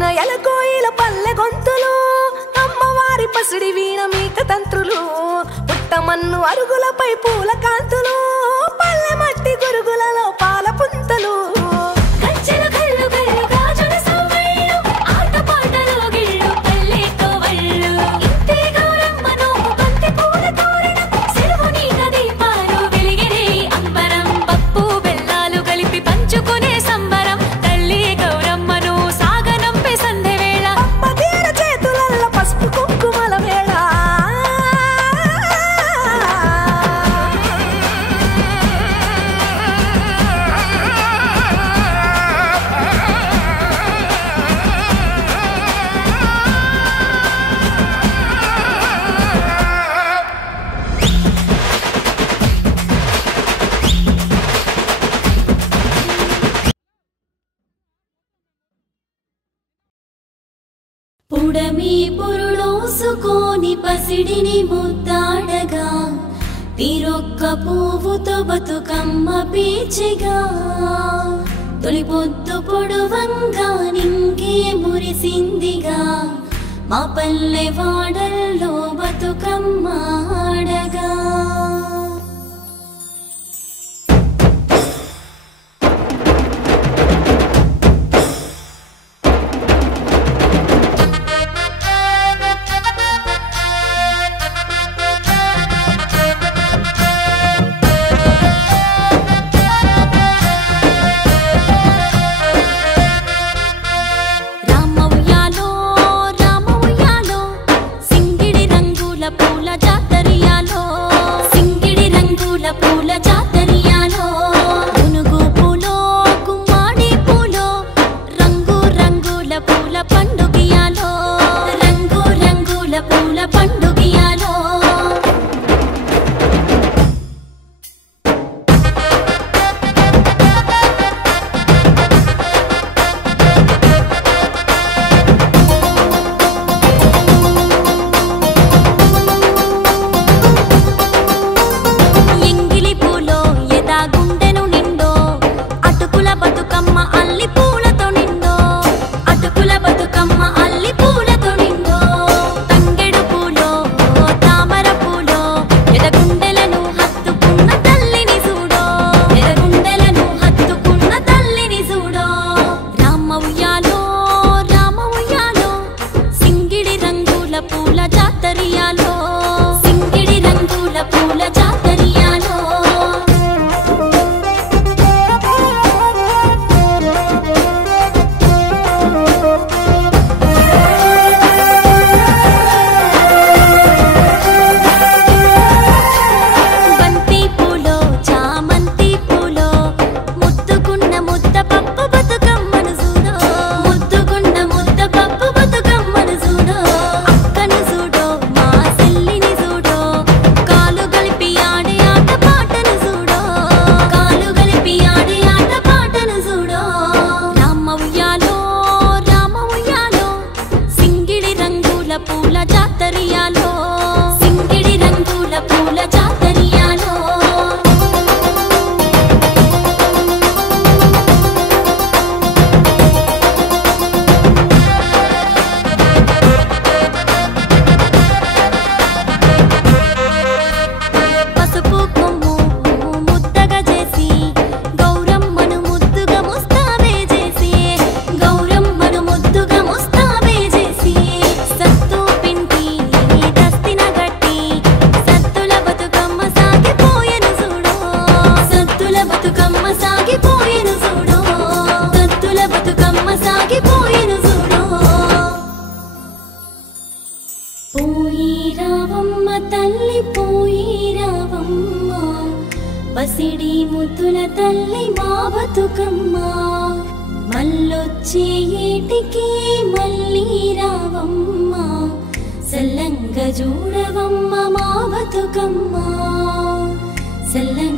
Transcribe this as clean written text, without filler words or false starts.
పాడిన ఎలకోయిల పల్లె గొంతులు అమ్మవారి పసిడి వీణ మీక తంత్రులు పుట్టమన్ను అరుగులపై పూల కాంతులు పల్లె మట్టి గురుగులలో పాల పుంతలు పుడమి పురుడోసుకొని పసిడిని ముద్దాడగా తీరొక్క పువ్వుతో బతుకమ్మ పేచెగా తొలి పొద్దు పొడువంగా నింగే మురిసిందిగా మా పల్లె వాడల్లో బతుకమ్మ ఆడగా పసిడి ముద్దుల తల్లి మా బతుకమ్మ మల్లొచ్చే ఏటికి మళ్ళీ రావమ్మ సల్లంగ చూడవమ్మ మా బతుకమ్మ సల్లంగ